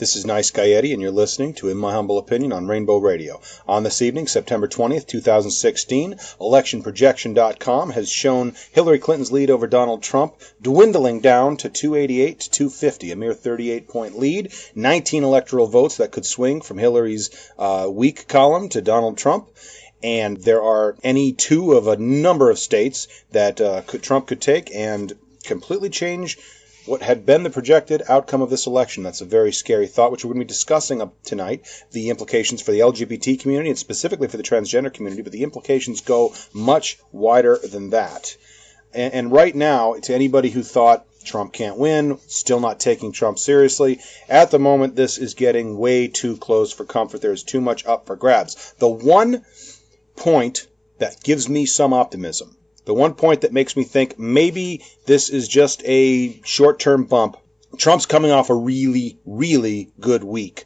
This is Ncaa, and you're listening to In My Humble Opinion on Rainbow Radio. On this evening, September 20th, 2016, electionprojection.com has shown Hillary Clinton's lead over Donald Trump dwindling down to 288 to 250, a mere 38-point lead, 19 electoral votes that could swing from Hillary's weak column to Donald Trump. And there are any two of a number of states that Trump could take and completely change what had been the projected outcome of this election. That's a very scary thought, which we're going to be discussing tonight, the implications for the LGBT community and specifically for the transgender community, but the implications go much wider than that. And right now, to anybody who thought Trump can't win, still not taking Trump seriously, at the moment, this is getting way too close for comfort. There's too much up for grabs. The one point that gives me some optimism, the one point that makes me think maybe this is just a short-term bump, Trump's coming off a really, really good week.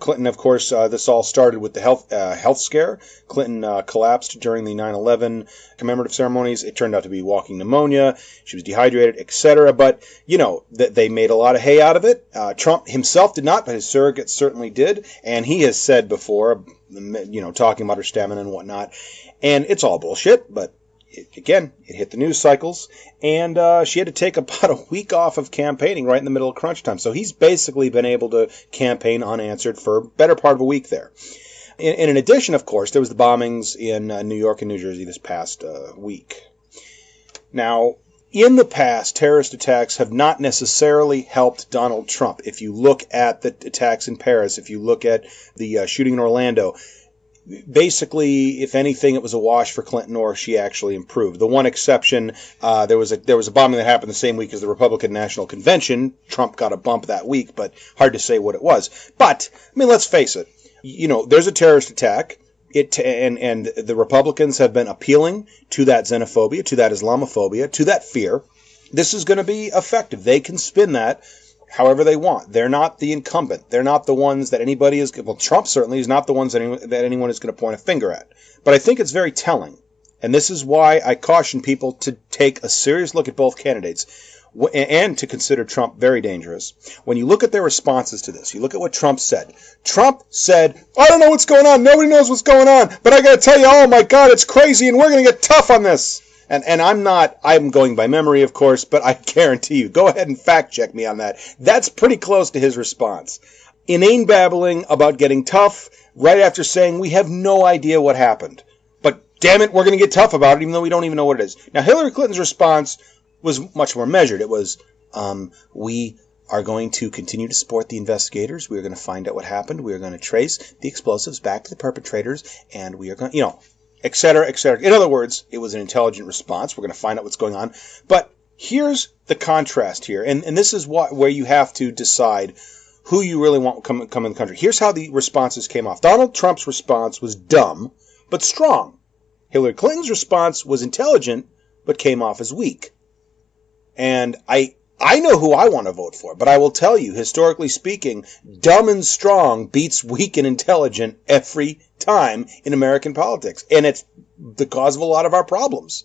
Clinton, of course, this all started with the health scare. Clinton collapsed during the 9/11 commemorative ceremonies. It turned out to be walking pneumonia. She was dehydrated, etc. But, you know, they made a lot of hay out of it. Trump himself did not, but his surrogates certainly did. And he has said before, you know, talking about her stamina and whatnot. And it's all bullshit, but it hit the news cycles, and she had to take about a week off of campaigning right in the middle of crunch time. So he's basically been able to campaign unanswered for a better part of a week there. And in addition, of course, there was the bombings in New York and New Jersey this past week. Now, in the past, terrorist attacks have not necessarily helped Donald Trump. If you look at the attacks in Paris, if you look at the shooting in Orlando, basically, if anything, it was a wash for Clinton, or she actually improved. The one exception, there was a bombing that happened the same week as the Republican National Convention. Trump got a bump that week, but hard to say what it was. But, I mean, let's face it. You know, there's a terrorist attack. And the Republicans have been appealing to that xenophobia, to that Islamophobia, to that fear. This is going to be effective. They can spin that however they want. They're not the incumbent. They're not the ones that anybody is... Well, Trump certainly is not the ones that anyone is going to point a finger at. But I think it's very telling. And this is why I caution people to take a serious look at both candidates and to consider Trump very dangerous. When you look at their responses to this, you look at what Trump said. Trump said, I don't know what's going on. Nobody knows what's going on. But I got to tell you, oh my God, it's crazy and we're going to get tough on this. And I'm going by memory, of course, but I guarantee you, go ahead and fact check me on that. That's pretty close to his response. Inane babbling about getting tough right after saying we have no idea what happened. But damn it, we're going to get tough about it, even though we don't even know what it is. Now, Hillary Clinton's response was much more measured. It was, we are going to continue to support the investigators. We are going to find out what happened. We are going to trace the explosives back to the perpetrators, and we are going to, you know, et cetera, et cetera. In other words, it was an intelligent response. We're going to find out what's going on. But here's the contrast here, and this is where you have to decide who you really want to come in the country. Here's how the responses came off. Donald Trump's response was dumb, but strong. Hillary Clinton's response was intelligent, but came off as weak. And I know who I want to vote for, but I will tell you, historically speaking, dumb and strong beats weak and intelligent every time in American politics. And it's the cause of a lot of our problems.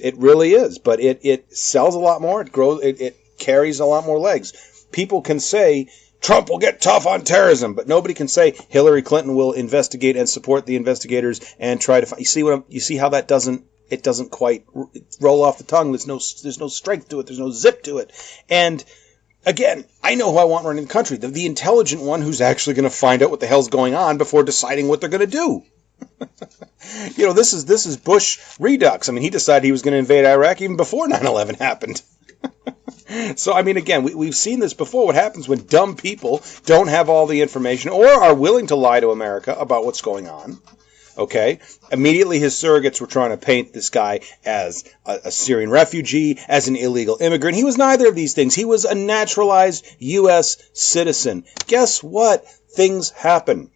It really is. But it sells a lot more. It grows. It carries a lot more legs. People can say Trump will get tough on terrorism, but nobody can say Hillary Clinton will investigate and support the investigators and try to find. You see how that doesn't quite roll off the tongue. There's no strength to it. There's no zip to it. And again, I know who I want running the country. The intelligent one who's actually going to find out what the hell's going on before deciding what they're going to do. You know, this is Bush Redux. I mean, he decided he was going to invade Iraq even before 9/11 happened. So, I mean, again, we've seen this before. What happens when dumb people don't have all the information or are willing to lie to America about what's going on. Okay? Immediately his surrogates were trying to paint this guy as a Syrian refugee, as an illegal immigrant. He was neither of these things. He was a naturalized U.S. citizen. Guess what? Things happen.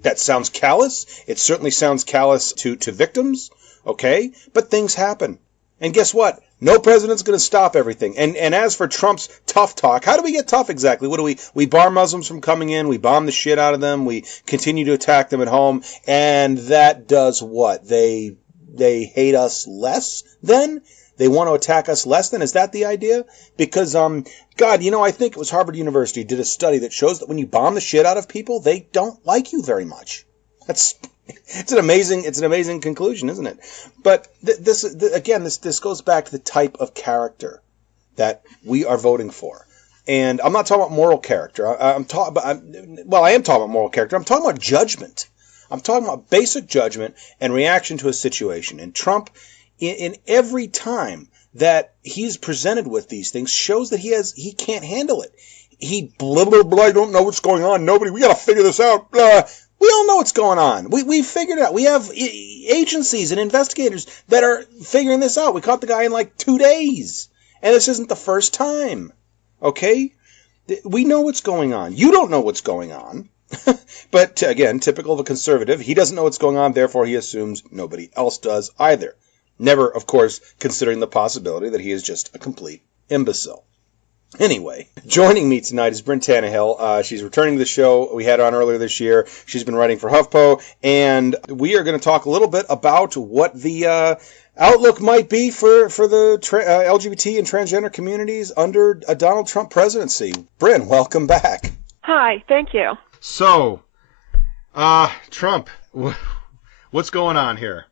That sounds callous. It certainly sounds callous to victims. Okay? But things happen. And guess what? No president's going to stop everything. And as for Trump's tough talk, how do we get tough exactly? What do we bar Muslims from coming in, we bomb the shit out of them, we continue to attack them at home, and that does what? They hate us less then? They want to attack us less than? Is that the idea? Because, God, I think it was Harvard University did a study that shows that when you bomb the shit out of people, they don't like you very much. It's an amazing conclusion, isn't it? But this goes back to the type of character that we are voting for. And I'm not talking about moral character. I am talking about moral character. I'm talking about judgment. I'm talking about basic judgment and reaction to a situation. And Trump, in every time that he's presented with these things, shows that he can't handle it. He blah blah blah. I don't know what's going on. We got to figure this out. Blah. We all know what's going on. We figured it out. We have agencies and investigators that are figuring this out. We caught the guy in like 2 days, and this isn't the first time. Okay, we know what's going on. You don't know what's going on. But again, typical of a conservative, he doesn't know what's going on, therefore he assumes nobody else does either. Never, of course, considering the possibility that he is just a complete imbecile. Anyway, joining me tonight is Brynn Tannehill. She's returning to the show. We had her on earlier this year. She's been writing for HuffPo, and we are going to talk a little bit about what the outlook might be for the LGBT and transgender communities under a Donald Trump presidency. Brynn, welcome back. Hi, thank you. So, Trump, what's going on here?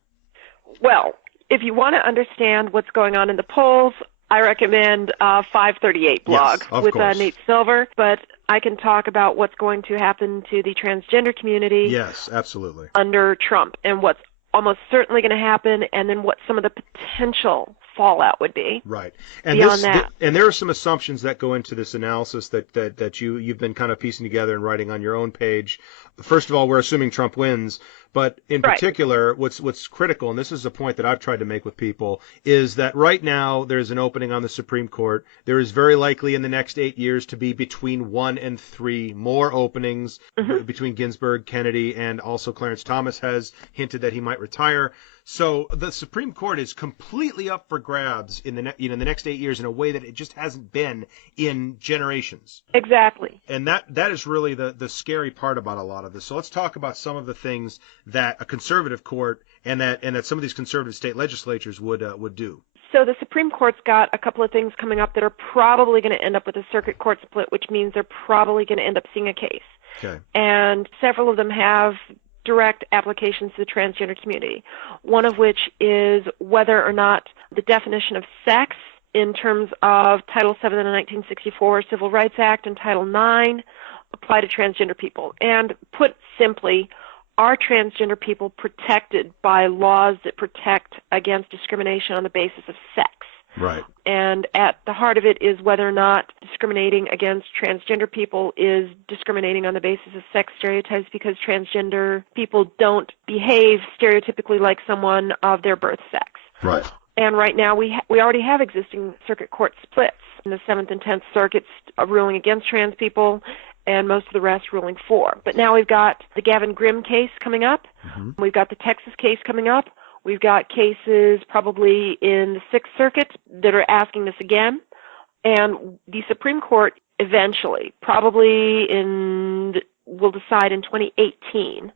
Well, if you want to understand what's going on in the polls, I recommend 538 blog with Nate Silver, but I can talk about what's going to happen to the transgender community. Yes, absolutely. Under Trump, and what's almost certainly going to happen, and then what some of the potential fallout would be. Right. And and there are some assumptions that go into this analysis that you've been kind of piecing together and writing on your own page. First of all, we're assuming Trump wins, but in particular, what's critical, and this is a point that I've tried to make with people, is that right now there's an opening on the Supreme Court. There is very likely in the next 8 years to be between 1 and 3 more openings between Ginsburg, Kennedy, and also Clarence Thomas has hinted that he might retire. So the Supreme Court is completely up for grabs in the next 8 years in a way that it just hasn't been in generations. Exactly. And that is really the scary part about a lot of this. So let's talk about some of the things that a conservative court and that some of these conservative state legislatures would do. So the Supreme Court's got a couple of things coming up that are probably going to end up with a circuit court split, which means they're probably going to end up seeing a case. Okay. And several of them have direct applications to the transgender community, one of which is whether or not the definition of sex in terms of Title VII of the 1964 Civil Rights Act and Title IX apply to transgender people. And put simply, are transgender people protected by laws that protect against discrimination on the basis of sex? Right. And at the heart of it is whether or not discriminating against transgender people is discriminating on the basis of sex stereotypes, because transgender people don't behave stereotypically like someone of their birth sex. Right. And right now we already have existing circuit court splits. In the 7th and 10th Circuits ruling against trans people, and most of the rest ruling for. But now we've got the Gavin Grimm case coming up. Mm-hmm. We've got the Texas case coming up. We've got cases probably in the 6th Circuit that are asking this again. And the Supreme Court eventually, probably will decide in 2018,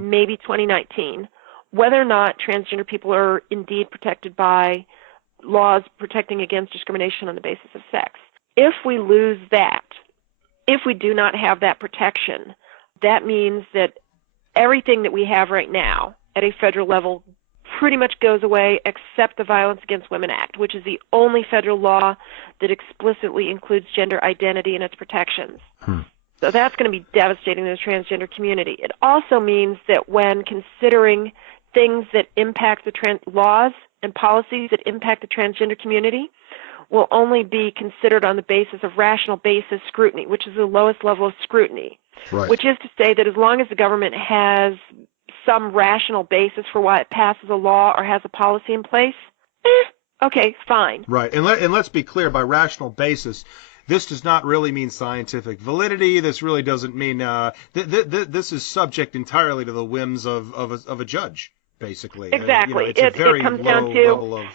maybe 2019, whether or not transgender people are indeed protected by laws protecting against discrimination on the basis of sex. If we lose that, if we do not have that protection, that means that everything that we have right now at a federal level pretty much goes away except the Violence Against Women Act, which is the only federal law that explicitly includes gender identity in its protections. So that's going to be devastating to the transgender community. It also means that when considering things that impact the laws and policies that impact the transgender community, will only be considered on the basis of rational basis scrutiny, which is the lowest level of scrutiny, which is to say that as long as the government has some rational basis for why it passes a law or has a policy in place, okay, fine. Right, and let's be clear, by rational basis, this does not really mean scientific validity. This really doesn't mean this is subject entirely to the whims of a judge, basically. Exactly. It's a very it comes low down to level of...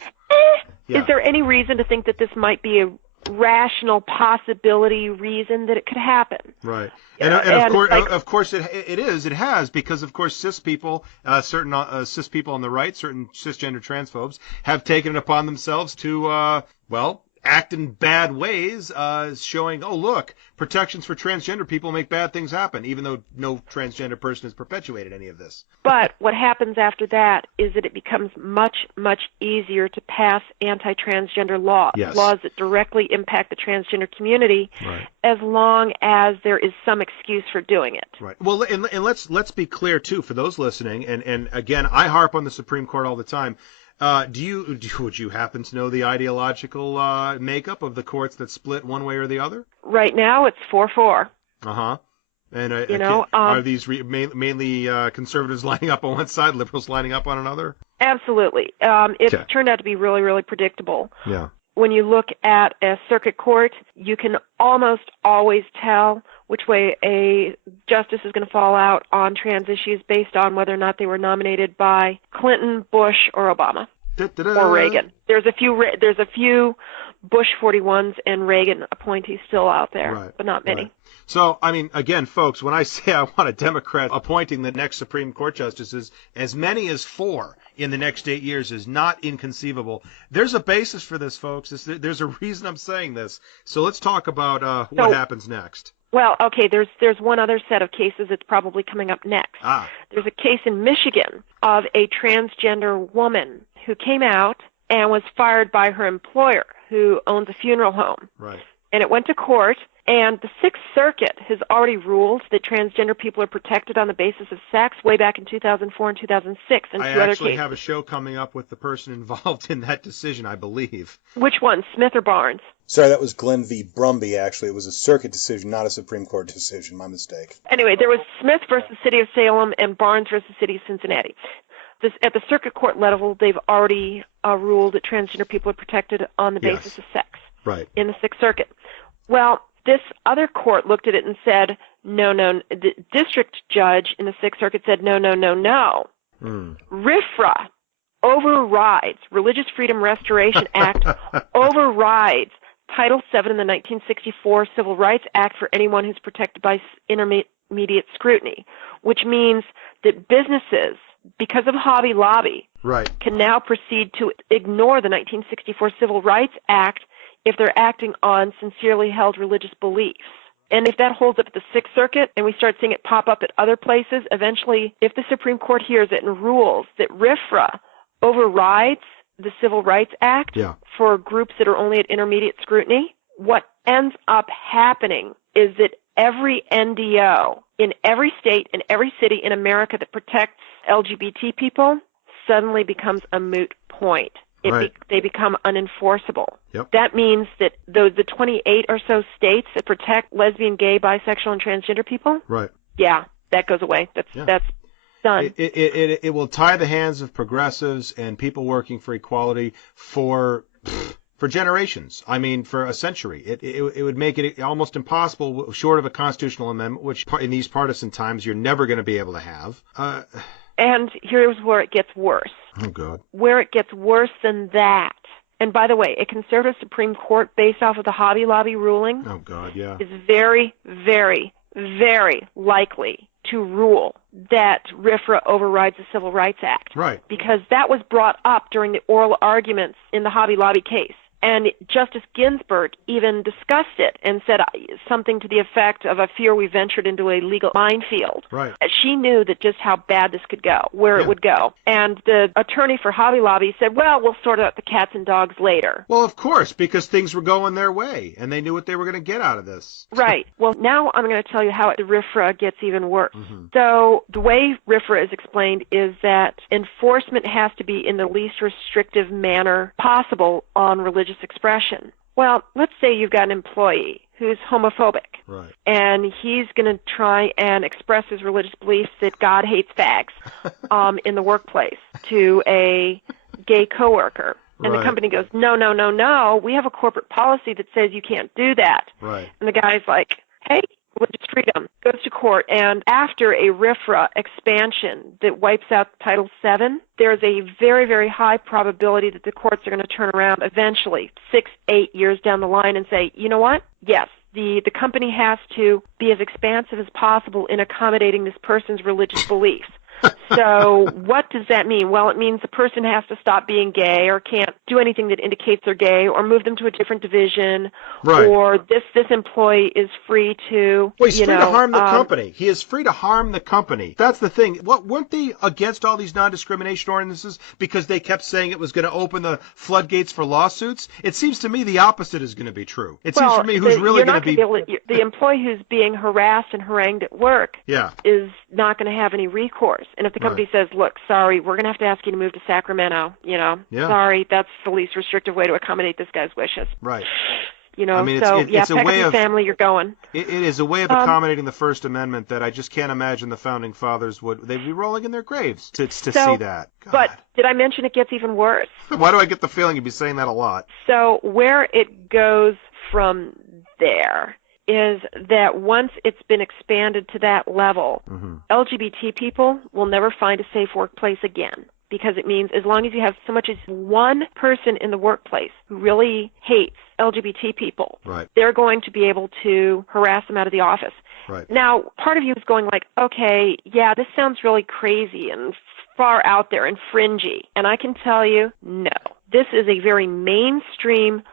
Is there any reason to think that this might be rational possibility reason that it could happen. Right. And of course it has, because of course cis people, certain cis people on the right, certain cisgender transphobes have taken it upon themselves to act in bad ways, showing, oh, look, protections for transgender people make bad things happen, even though no transgender person has perpetuated any of this. But what happens after that is that it becomes much, much easier to pass anti-transgender laws, Yes. laws that directly impact the transgender community, Right. as long as there is some excuse for doing it. Right. Well, and let's be clear, too, for those listening, and again, I harp on the Supreme Court all the time. Would you happen to know the ideological makeup of the courts that split one way or the other? Right now, it's 4-4. Uh-huh. And are these mainly conservatives lining up on one side, liberals lining up on another? Absolutely. It turned out to be really, really predictable. Yeah. When you look at a circuit court, you can almost always tell which way a justice is going to fall out on trans issues based on whether or not they were nominated by Clinton, Bush, or Obama, or Reagan. There's a few Bush 41s and Reagan appointees still out there, right, but not many. Right. So, I mean, again, folks, when I say I want a Democrat appointing the next Supreme Court justices, as many as 4 in the next 8 years is not inconceivable. There's a basis for this, folks. There's a reason I'm saying this. So let's talk about what happens next. Well, okay, there's one other set of cases that's probably coming up next. There's a case in Michigan of a transgender woman who came out and was fired by her employer, who owns a funeral home. Right. And it went to court, and the Sixth Circuit has already ruled that transgender people are protected on the basis of sex way back in 2004 and 2006 and two other cases. I actually have a show coming up with the person involved in that decision, I believe. Which one, Smith or Barnes? Sorry, that was Glenn v. Brumby, actually. It was a circuit decision, not a Supreme Court decision. My mistake. Anyway, there was Smith versus City of Salem and Barnes versus City of Cincinnati. At the circuit court level, they've already ruled that transgender people are protected on the basis of sex. Right. In the Sixth Circuit. Well, this other court looked at it and said, no. The district judge in the Sixth Circuit said, no. RFRA overrides, Religious Freedom Restoration Act overrides Title VII in the 1964 Civil Rights Act for anyone who's protected by intermediate scrutiny, which means that businesses, because of Hobby Lobby, can now proceed to ignore the 1964 Civil Rights Act if they're acting on sincerely held religious beliefs. And if that holds up at the Sixth Circuit and we start seeing it pop up at other places, eventually, if the Supreme Court hears it and rules that RFRA overrides the Civil Rights Act for groups that are only at intermediate scrutiny, what ends up happening is that every NDO in every state and every city in America that protects LGBT people suddenly becomes a moot point. They become unenforceable. Yep. That means that the 28 or so states that protect lesbian, gay, bisexual, and transgender people, that goes away. That's done. It will tie the hands of progressives and people working for equality for generations. I mean, for a century. It would make it almost impossible, short of a constitutional amendment, which in these partisan times you're never going to be able to have. And here's where it gets worse. Oh, God. Where it gets worse than that. And by the way, a conservative Supreme Court based off of the Hobby Lobby ruling is very, very, very likely to rule that RFRA overrides the Civil Rights Act. Right. Because that was brought up during the oral arguments in the Hobby Lobby case. And Justice Ginsburg even discussed it and said something to the effect of, "I fear we ventured into a legal minefield." Right. She knew that just how bad this could go, where it would go. And the attorney for Hobby Lobby said, well, we'll sort out the cats and dogs later. Well, of course, because things were going their way, and they knew what they were going to get out of this. Right. Well, now I'm going to tell you how the RFRA gets even worse. Mm-hmm. So the way RFRA is explained is that enforcement has to be in the least restrictive manner possible on religious expression. Well, let's say you've got an employee who's homophobic, right, and he's going to try and express his religious beliefs that God hates fags in the workplace to a gay coworker. And the company goes, no, we have a corporate policy that says you can't do that. Right. And the guy's like, hey, religious freedom, goes to court. Court, and after a RFRA expansion that wipes out Title VII, there's a very, very high probability that the courts are going to turn around eventually, 6-8 years down the line, and say, you know what? Yes, the company has to be as expansive as possible in accommodating this person's religious beliefs. So what does that mean? Well, it means the person has to stop being gay or can't do anything that indicates they're gay or move them to a different division. Right. Or this employee is free to, well, he's free to harm the company. He is free to harm the company. That's the thing. What, weren't they against all these non-discrimination ordinances because they kept saying it was going to open the floodgates for lawsuits? It seems to me the opposite is going to be true. It seems to me who's really going to be... The employee who's being harassed and harangued at work is not going to have any recourse. And if the company says, look, sorry, we're going to have to ask you to move to Sacramento, sorry, that's the least restrictive way to accommodate this guy's wishes. Right. I mean, it's a way of family. You're going. It is a way of accommodating the First Amendment that I just can't imagine the founding fathers they'd be rolling in their graves to see that. God. But did I mention it gets even worse? Why do I get the feeling you'd be saying that a lot? So where it goes from there is that once it's been expanded to that level, LGBT people will never find a safe workplace again. Because it means as long as you have so much as one person in the workplace who really hates LGBT people, they're going to be able to harass them out of the office. Right. Now, part of you is going like, okay, yeah, this sounds really crazy and far out there and fringy. And I can tell you, no. This is a very mainstream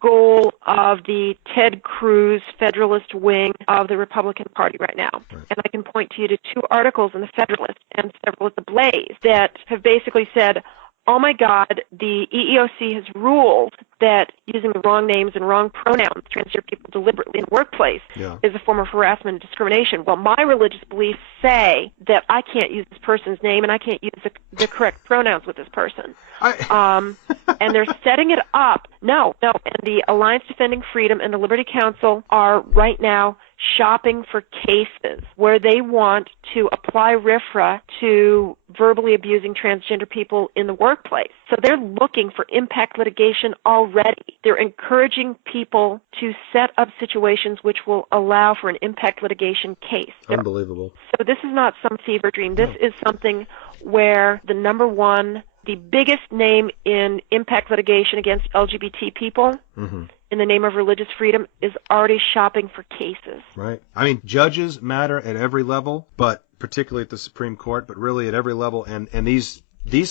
goal of the Ted Cruz Federalist wing of the Republican Party right now. And I can point to you to 2 articles in the Federalist and several at the Blaze that have basically said, oh my God, the EEOC has ruled that using the wrong names and wrong pronouns to transgender people deliberately in the workplace is a form of harassment and discrimination. Well, my religious beliefs say that I can't use this person's name and I can't use the correct pronouns with this person. And they're setting it up. No. And the Alliance Defending Freedom and the Liberty Council are right now shopping for cases where they want to apply RFRA to verbally abusing transgender people in the workplace. So they're looking for impact litigation already. They're encouraging people to set up situations which will allow for an impact litigation case. Unbelievable. So this is not some fever dream. This is something where the biggest name in impact litigation against LGBT people in the name of religious freedom is already shopping for cases. Right. I mean, judges matter at every level, but particularly at the Supreme Court, but really at every level. And these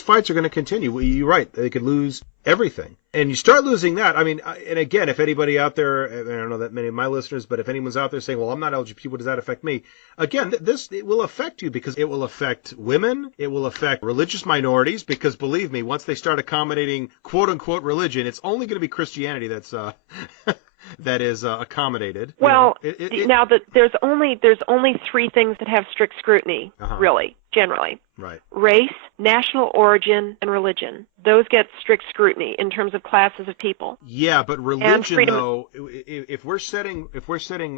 fights are going to continue. You're right. They could lose everything. And you start losing that. I mean, and again, if anybody out there, I don't know that many of my listeners, but if anyone's out there saying, well, I'm not LGBT, what does that affect me? Again, it will affect you because it will affect women. It will affect religious minorities because, believe me, once they start accommodating quote unquote religion, it's only going to be Christianity that's that is accommodated. Well, there's only 3 things that have strict scrutiny, really, generally. Right. Race, national origin, and religion. Those get strict scrutiny in terms of classes of people. Yeah, but religion, though, if we're setting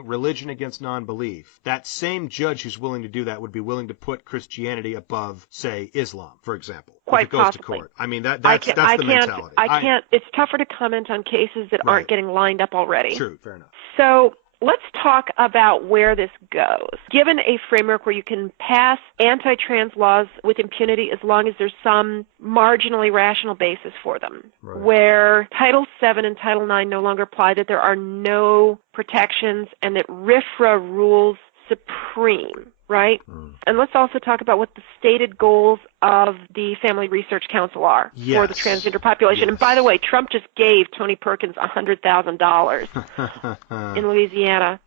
religion against non-belief, that same judge who's willing to do that would be willing to put Christianity above, say, Islam, for example. Quite if it goes possibly. To court. I mean, that's the mentality. I can't. It's tougher to comment on cases that aren't getting lined up already. True, fair enough. So let's talk about where this goes. Given a framework where you can pass anti-trans laws with impunity as long as there's some marginally rational basis for them, where Title VII and Title IX no longer apply, that there are no protections, and that RFRA rules supreme, right? And let's also talk about what the stated goals of the Family Research Council are for the transgender population. Yes. And by the way, Trump just gave Tony Perkins $100,000 in Louisiana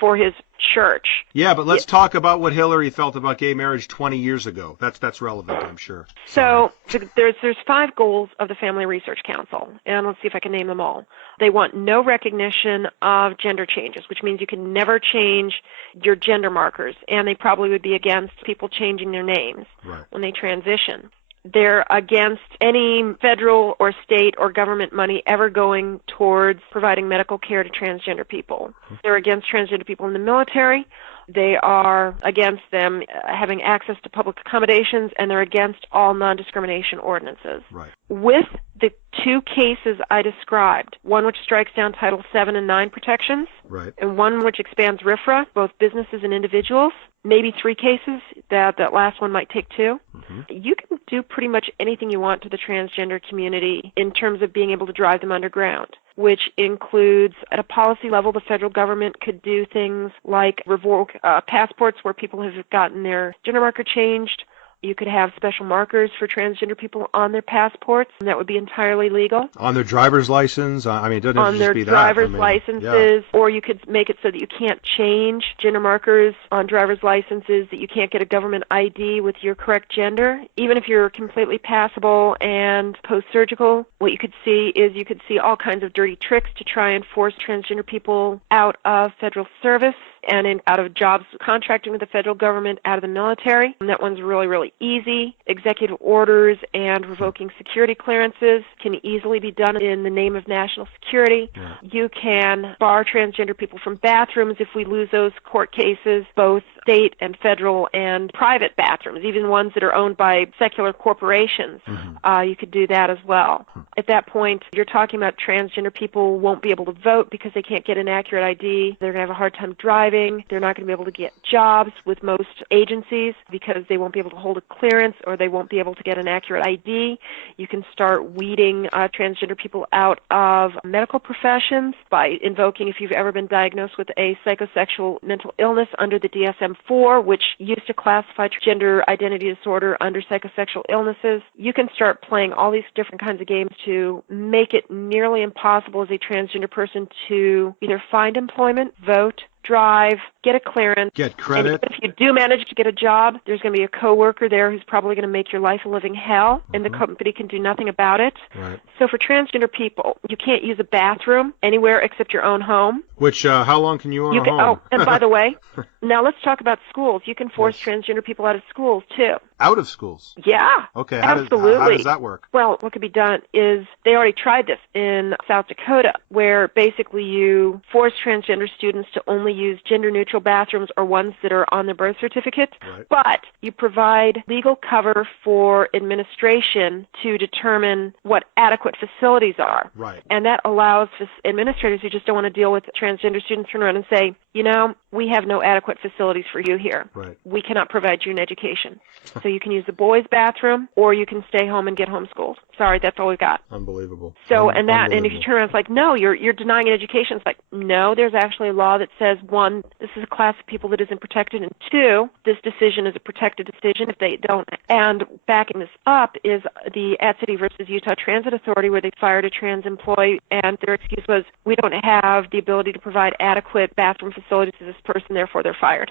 for his church. Yeah, but let's talk about what Hillary felt about gay marriage 20 years ago. That's relevant, I'm sure. So there's 5 goals of the Family Research Council, and let's see if I can name them all. They want no recognition of gender changes, which means you can never change your gender markers, and they probably would be against people changing their names when they transition. They're against any federal or state or government money ever going towards providing medical care to transgender people. They're against transgender people in the military. They are against them having access to public accommodations, and they're against all non-discrimination ordinances. Right. With the two cases I described, one which strikes down Title 7 and 9 protections, right, and one which expands RFRA, both businesses and individuals, maybe three cases, that last one might take two. Mm-hmm. You can do pretty much anything you want to the transgender community in terms of being able to drive them underground, which includes, at a policy level, the federal government could do things like revoke passports where people have gotten their gender marker changed. You could have special markers for transgender people on their passports, and that would be entirely legal. On their driver's license? I mean, it doesn't have to just be that. On their driver's licenses, yeah. Or you could make it so that you can't change gender markers on driver's licenses, that you can't get a government ID with your correct gender. Even if you're completely passable and post-surgical, what you could see is you could see all kinds of dirty tricks to try and force transgender people out of federal service and out of jobs contracting with the federal government, out of the military. And that one's really, really easy. Executive orders and revoking security clearances can easily be done in the name of national security. Yeah. You can bar transgender people from bathrooms if we lose those court cases, both state and federal and private bathrooms, even ones that are owned by secular corporations. Mm-hmm. You could do that as well. At that point, you're talking about transgender people won't be able to vote because they can't get an accurate ID. They're going to have a hard time driving. They're not going to be able to get jobs with most agencies because they won't be able to hold a clearance or they won't be able to get an accurate ID. You can start weeding transgender people out of medical professions by invoking, if you've ever been diagnosed with a psychosexual mental illness under the DSM-IV, which used to classify gender identity disorder under psychosexual illnesses. You can start playing all these different kinds of games to make it nearly impossible as a transgender person to either find employment, vote, drive, get a clearance, get credit. And if you do manage to get a job, there's going to be a coworker there who's probably going to make your life a living hell, and the company can do nothing about it. Right. So for transgender people, you can't use a bathroom anywhere except your own home. Which, how long can you own a home? Oh, and by the way, now let's talk about schools. You can force transgender people out of schools, too. Out of schools? Yeah. Okay, absolutely. How does that work? Well, what could be done is they already tried this in South Dakota, where basically you force transgender students to only use gender-neutral bathrooms or ones that are on their birth certificate, right. But you provide legal cover for administration to determine what adequate facilities are. Right. And that allows administrators who just don't want to deal with transgender students turn around and say, you know, we have no adequate facilities for you here. Right. We cannot provide you an education. So you can use the boys' bathroom or you can stay home and get homeschooled. Sorry, that's all we've got. Unbelievable. So, and if you turn around, it's like, no, you're denying an education. It's like, no, there's actually a law that says, one, this is a class of people that isn't protected, and two, this decision is a protected decision if they don't. And backing this up is the At City versus Utah Transit Authority, where they fired a trans employee, and their excuse was, we don't have the ability to provide adequate bathroom facilities to this person, therefore they're fired.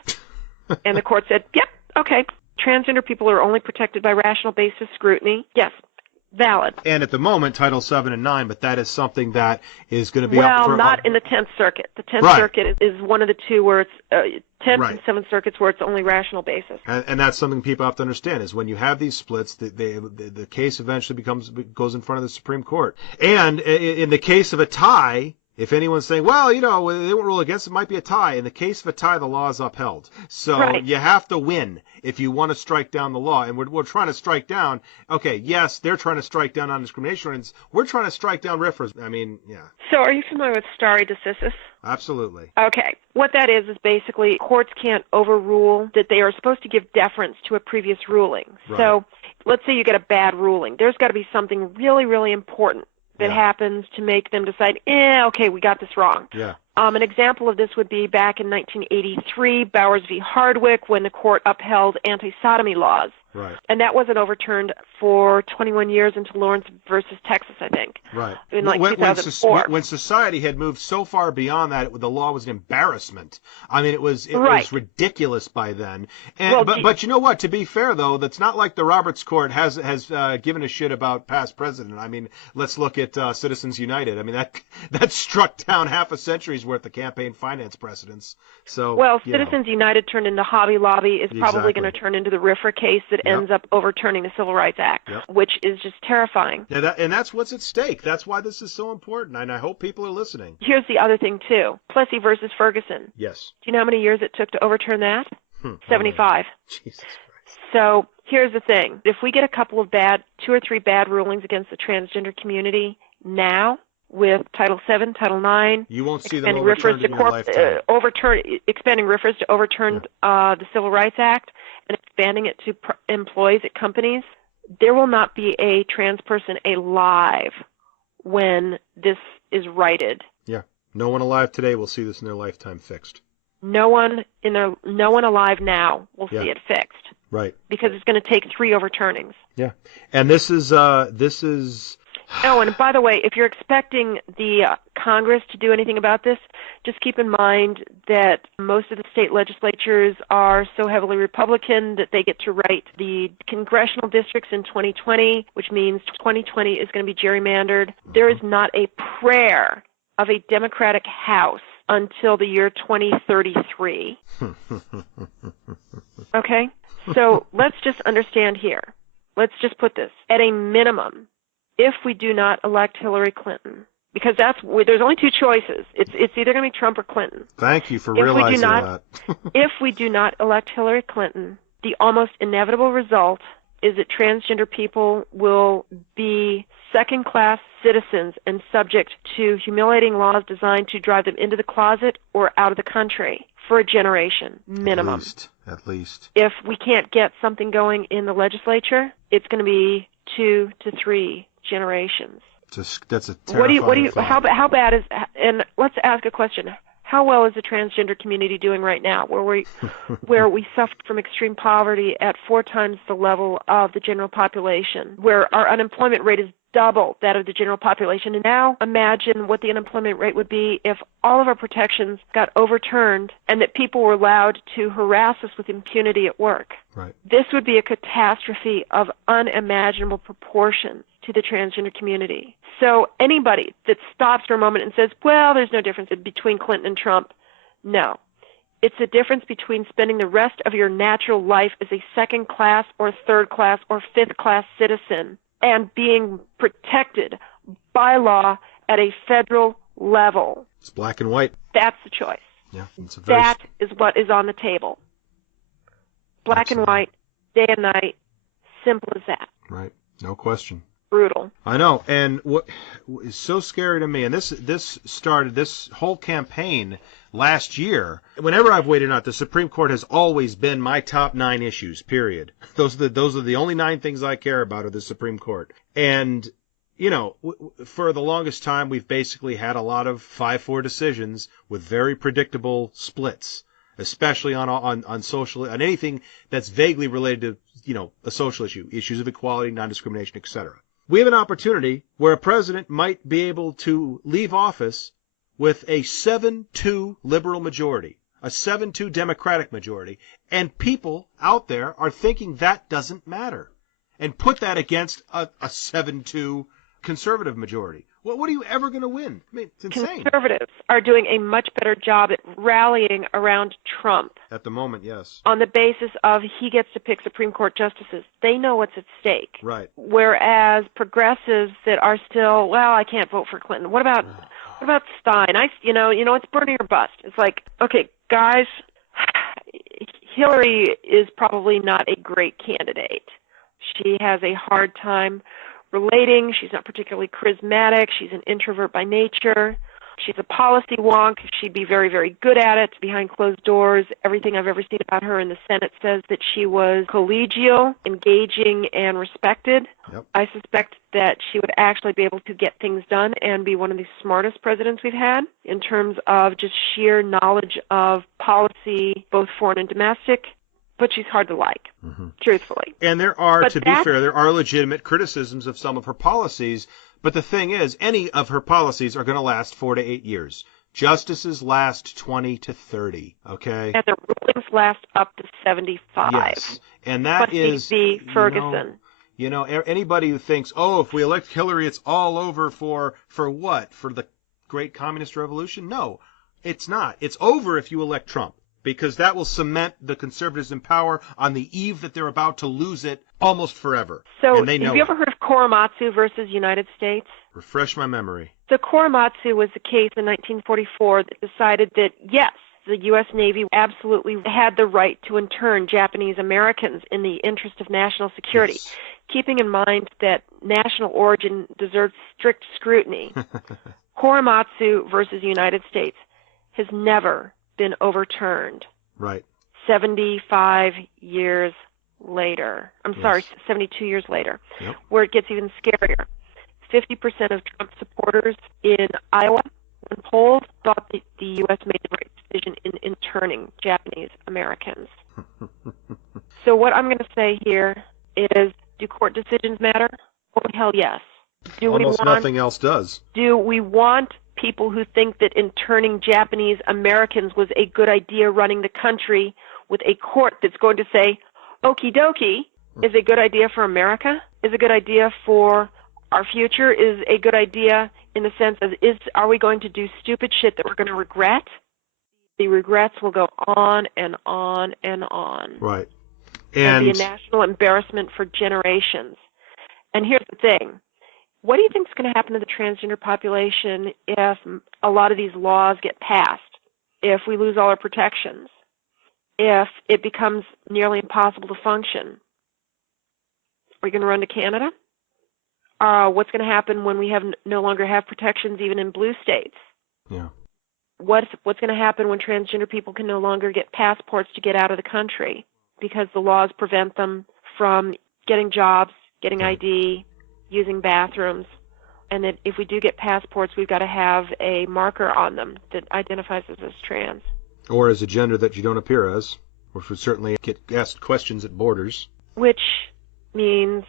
And the court said, yep, okay. Transgender people are only protected by rational basis scrutiny. Yes, valid. And at the moment, Title 7 and 9, but that is something that is going to be up for... Well, not in the 10th Circuit. The 10th Circuit is one of the two where it's... 10th and 7th Circuits where it's only rational basis. And that's something people have to understand, is when you have these splits, the case eventually goes in front of the Supreme Court. And in the case of a tie... If anyone's saying, well, you know, they won't rule against it, might be a tie. In the case of a tie, the law is upheld. So you have to win if you want to strike down the law. And we're trying to strike down, okay, yes, they're trying to strike down non-discrimination ordinance. We're trying to strike down RFRAs. I mean, yeah. So are you familiar with stare decisis? Absolutely. Okay. What that is basically courts can't overrule that they are supposed to give deference to a previous ruling. Right. So let's say you get a bad ruling. There's got to be something really, really important that happens to make them decide, okay, we got this wrong. Yeah. An example of this would be back in 1983, Bowers v. Hardwick, when the court upheld anti-sodomy laws. Right. And that wasn't overturned for 21 years until Lawrence versus Texas, I think. Right. In 2004. When society had moved so far beyond that, the law was an embarrassment. I mean, it was ridiculous by then. And but you know what? To be fair, though, that's not like the Roberts Court has given a shit about past president. I mean, let's look at Citizens United. I mean, that struck down half a century's worth of campaign finance precedents. So, well, Citizens United turned into Hobby Lobby is probably going to turn into the RFRA case that ends up overturning the Civil Rights Act, which is just terrifying. Yeah, and that's what's at stake. That's why this is so important, and I hope people are listening. Here's the other thing, too. Plessy versus Ferguson. Yes. Do you know how many years it took to overturn that? 75. Jesus Christ. So here's the thing. If we get two or three bad rulings against the transgender community now, with Title VII, Title IX, you won't see them overturned in your lifetime. Expanding RFRAs to overturn the Civil Rights Act and expanding it to employees at companies, there will not be a trans person alive when this is righted. Yeah. No one alive today will see this in their lifetime fixed. No one alive now will see it fixed. Right. Because it's going to take 3 overturnings. Yeah. And this is Oh, and by the way, if you're expecting the Congress to do anything about this, just keep in mind that most of the state legislatures are so heavily Republican that they get to write the congressional districts in 2020, which means 2020 is going to be gerrymandered. There is not a prayer of a Democratic House until the year 2033. Okay? So let's just understand here. Let's just put this. At a minimum, if we do not elect Hillary Clinton, because there's only 2 choices. It's either going to be Trump or Clinton. Thank you for realizing that. If we do not elect Hillary Clinton, the almost inevitable result is that transgender people will be second-class citizens and subject to humiliating laws designed to drive them into the closet or out of the country for a generation, minimum. At least. If we can't get something going in the legislature, it's going to be 2 to 3 generations. That's a terrifying thought. How bad is, and let's ask a question. How well is the transgender community doing right now, where we suffer from extreme poverty at 4 times the level of the general population, where our unemployment rate is double that of the general population? And now imagine what the unemployment rate would be if all of our protections got overturned and that people were allowed to harass us with impunity at work. Right. This would be a catastrophe of unimaginable proportions to the transgender community. So anybody that stops for a moment and says, well, there's no difference between Clinton and Trump, no. It's the difference between spending the rest of your natural life as a second-class or third-class or fifth-class citizen and being protected by law at a federal level. It's black and white. That's the choice. Yeah, it's that is what is on the table. Black and white, day and night, simple as that. Right, no question. Brutal. I know, and what is so scary to me, and this started this whole campaign last year. Whenever I've weighed in on it, the Supreme Court has always been my top 9 issues. Period. Those are the only 9 things I care about are the Supreme Court. And you know, for the longest time, we've basically had a lot of 5-4 decisions with very predictable splits, especially on social, on anything that's vaguely related to a social issue, issues of equality, non-discrimination, etc. We have an opportunity where a president might be able to leave office with a 7-2 liberal majority, a 7-2 Democratic majority, and people out there are thinking that doesn't matter, and put that against a 7-2 conservative majority. What are you ever going to win? I mean, it's insane. Conservatives are doing a much better job at rallying around Trump. At the moment, yes. On the basis of he gets to pick Supreme Court justices. They know what's at stake. Right. Whereas progressives that are still, well, I can't vote for Clinton. What about Stein? It's burning or bust. It's like, okay, guys, Hillary is probably not a great candidate. She has a hard time relating. She's not particularly charismatic. She's an introvert by nature. She's a policy wonk. She'd be very, very good at it behind closed doors. Everything I've ever seen about her in the Senate says that she was collegial, engaging, and respected. Yep. I suspect that she would actually be able to get things done and be one of the smartest presidents we've had in terms of just sheer knowledge of policy, both foreign and domestic. But she's hard to like, truthfully. And there are legitimate criticisms of some of her policies. But the thing is, any of her policies are going to last 4 to 8 years. Justices last 20 to 30, okay? And the rulings last up to 75. Yes, and that is... V. Ferguson. Anybody who thinks, if we elect Hillary, it's all over for what? For the great communist revolution? No. It's not. It's over if you elect Trump, because that will cement the conservatives in power on the eve that they're about to lose it almost forever. So and they know have you ever heard of Korematsu versus United States? Refresh my memory. So Korematsu was the case in 1944 that decided that, yes, the U.S. Navy absolutely had the right to intern Japanese Americans in the interest of national security, Yes. keeping in mind that national origin deserves strict scrutiny. Korematsu versus United States has never been overturned. Right. 75 years later. I'm sorry, 72 years later, Yep. where it gets even scarier. 50% of Trump supporters in Iowa, when polled, thought that the U.S. made the right decision in interning Japanese Americans. So what I'm going to say here is, do court decisions matter? Oh, hell yes. Almost nothing else does. Do we want people who think that interning Japanese Americans was a good idea running the country with a court that's going to say, okie dokie, is a good idea for America? Is a good idea for our future? Is a good idea in the sense of, are we going to do stupid shit that we're going to regret? The regrets will go on and on and on. Right. And be a national embarrassment for generations. And here's the thing. What do you think is going to happen to the transgender population if a lot of these laws get passed, if we lose all our protections, if it becomes nearly impossible to function? Are we going to run to Canada? What's going to happen when we no longer have protections even in blue states? Yeah. What's going to happen when transgender people can no longer get passports to get out of the country because the laws prevent them from getting jobs, getting ID, using bathrooms, and that if we do get passports, we've got to have a marker on them that identifies us as trans. Or as a gender that you don't appear as, which would certainly get asked questions at borders. Which means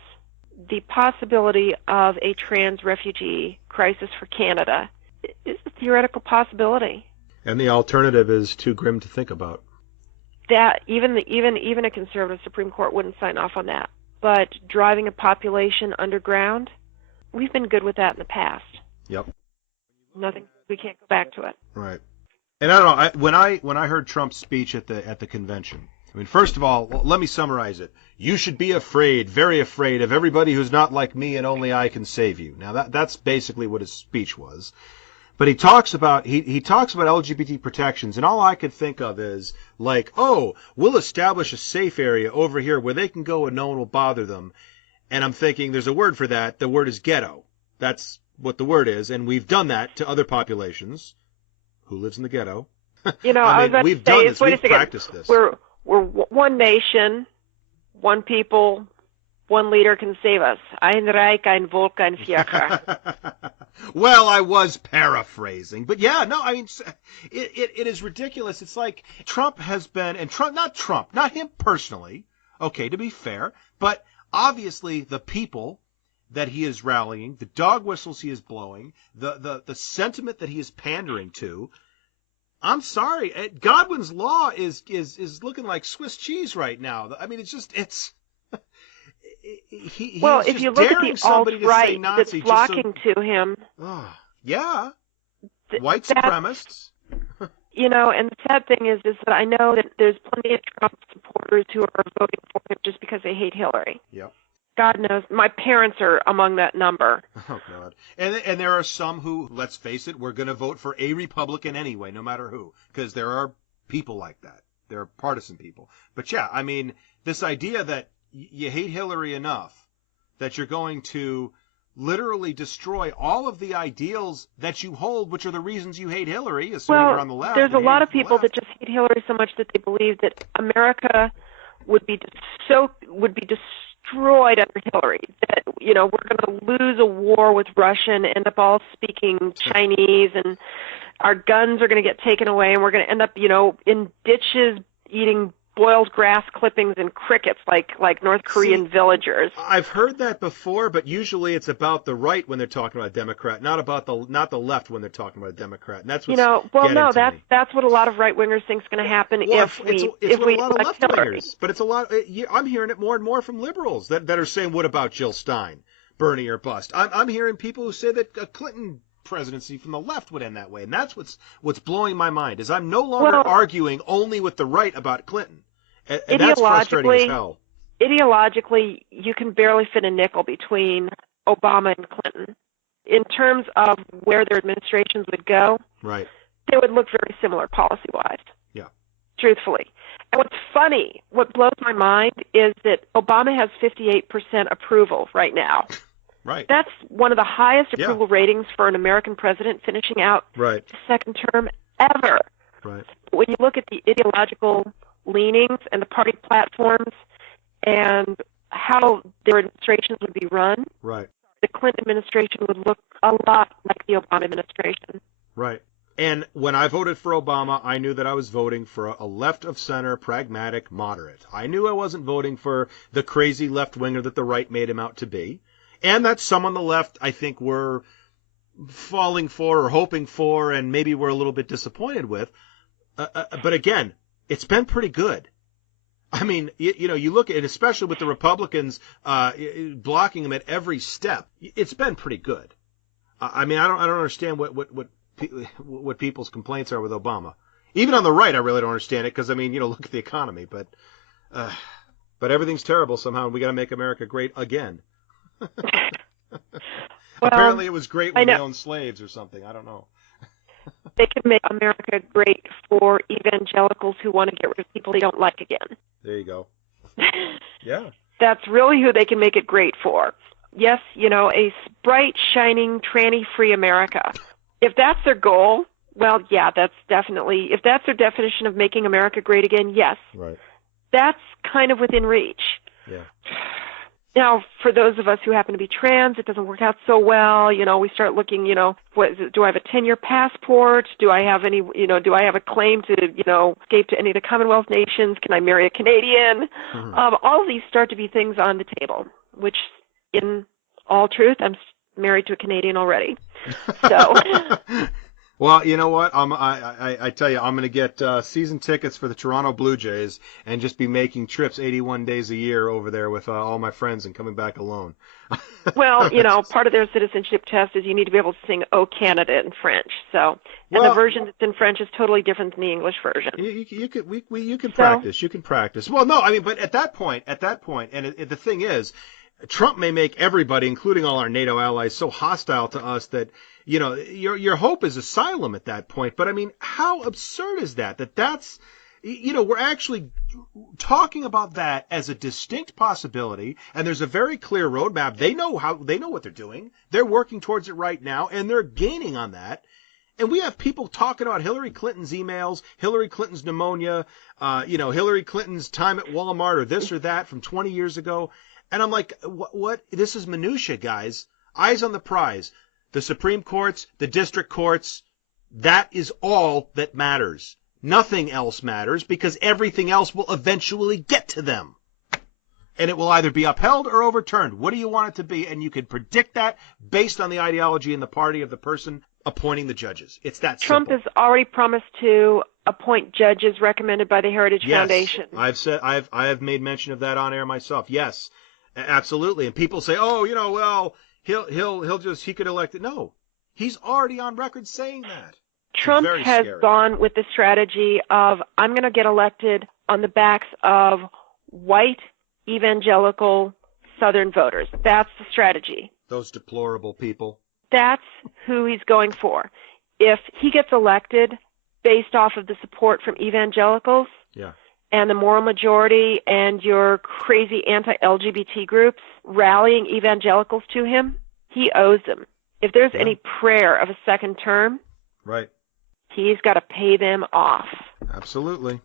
the possibility of a trans refugee crisis for Canada is a theoretical possibility. And the alternative is too grim to think about. That even a conservative Supreme Court wouldn't sign off on that. But driving a population underground, we've been good with that in the past. Yep. Nothing. We can't go back to it. Right. And I don't know. When I heard Trump's speech at the convention, I mean, first of all, let me summarize it. You should be afraid, very afraid, of everybody who's not like me, and only I can save you. Now that's basically what his speech was. But he talks about LGBT protections, and all I could think of is like, oh, we'll establish a safe area over here where they can go and no one will bother them. And I'm thinking there's a word for that. The word is ghetto. That's what the word is, and we've done that to other populations. Who lives in the ghetto? You know, I mean, we've done this. We've practiced this. We're one nation, one people, one leader can save us. Ein Reich, ein Volk, ein Völker. Well, I was paraphrasing, but yeah, no, I mean, it is ridiculous. It's like Trump has been, and not him personally, okay, to be fair, but obviously the people that he is rallying, the dog whistles he is blowing, the sentiment that he is pandering to. I'm sorry, Godwin's law is looking like Swiss cheese right now. I mean, it's well, if you look at the alt-right that's flocking to him, yeah, white supremacists. You know, and the sad thing is that I know that there's plenty of Trump supporters who are voting for him just because they hate Hillary. Yep. God knows, my parents are among that number. Oh, God. And there are some who, let's face it, we're going to vote for a Republican anyway, no matter who, because there are people like that. There are partisan people. But, yeah, I mean, this idea that you hate Hillary enough that you're going to literally destroy all of the ideals that you hold, which are the reasons you hate Hillary, assuming you're on the left. There's a lot of people that just hate Hillary so much that they believe that America would be destroyed under Hillary. That, you know, we're going to lose a war with Russia and end up all speaking Chinese, and our guns are going to get taken away, and we're going to end up, you know, in ditches eating boiled grass clippings and crickets like North Korean villagers. I've heard that before, but usually it's about the right when they're talking about a Democrat, not the left when they're talking about a Democrat. And that's what's that's what a lot of right wingers think is going to happen if we elect Hillary. But it's a lot. I'm hearing it more and more from liberals that are saying, "What about Jill Stein, Bernie or bust?" I'm hearing people who say that Clinton presidency from the left would end that way. And that's what's blowing my mind, is I'm no longer arguing only with the right about Clinton. And that's frustrating as hell. Ideologically, you can barely fit a nickel between Obama and Clinton. In terms of where their administrations would go, right, they would look very similar policy-wise. Yeah. Truthfully. And what's funny, what blows my mind, is that Obama has 58% approval right now. Right. That's one of the highest approval ratings for an American president finishing out the second term ever. Right. When you look at the ideological leanings and the party platforms and how their administrations would be run, right, the Clinton administration would look a lot like the Obama administration. Right. And when I voted for Obama, I knew that I was voting for a left-of-center, pragmatic moderate. I knew I wasn't voting for the crazy left-winger that the right made him out to be. And that some on the left, I think, were falling for or hoping for, and maybe were a little bit disappointed with. But again, it's been pretty good. I mean, you look at it, especially with the Republicans blocking them at every step. It's been pretty good. I mean, I don't understand what people's complaints are with Obama. Even on the right, I really don't understand it because, I mean, look at the economy. But everything's terrible somehow, and we got to make America great again. Apparently it was great when they owned slaves or something. I don't know. They can make America great for evangelicals who want to get rid of people they don't like again. There you go. Yeah. That's really who they can make it great for. Yes, a bright, shining, tranny-free America. If that's their goal, well, yeah, that's definitely, if that's their definition of making America great again, yes. Right. That's kind of within reach. Yeah. Now, for those of us who happen to be trans, it doesn't work out so well. We start looking, what is it? Do I have a 10-year passport? Do I have any, do I have a claim to, escape to any of the Commonwealth nations? Can I marry a Canadian? Mm-hmm. All of these start to be things on the table, which in all truth, I'm married to a Canadian already. So. Well, you know what? I tell you, I'm going to get season tickets for the Toronto Blue Jays and just be making trips 81 days a year over there with all my friends and coming back alone. Well, part of their citizenship test is you need to be able to sing "Oh Canada" in French. So, and the version that's in French is totally different than the English version. You can practice. You can practice. Well, no, I mean, but at that point, and the thing is, Trump may make everybody, including all our NATO allies, so hostile to us that, your hope is asylum at that point. But I mean, how absurd is that? That's, we're actually talking about that as a distinct possibility, and there's a very clear roadmap. They know what they're doing. They're working towards it right now, and they're gaining on that. And we have people talking about Hillary Clinton's emails, Hillary Clinton's pneumonia, Hillary Clinton's time at Walmart or this or that from 20 years ago. And I'm like, what? This is minutia, guys. Eyes on the prize. The Supreme Courts, the district courts, that is all that matters. Nothing else matters because everything else will eventually get to them. And it will either be upheld or overturned. What do you want it to be? And you can predict that based on the ideology and the party of the person appointing the judges. It's that Trump simple. has already promised to appoint judges recommended by the Heritage Foundation. I have made mention of that on air myself. Yes, absolutely. And people say, oh, well, he could elect it. No, he's already on record saying that. Trump has gone with the strategy of, I'm going to get elected on the backs of white evangelical Southern voters. That's the strategy. Those deplorable people. That's who he's going for. If he gets elected based off of the support from evangelicals and the moral majority and your crazy anti-LGBT groups rallying evangelicals to him, he owes them. If there's any prayer of a second term, he's got to pay them off. Absolutely.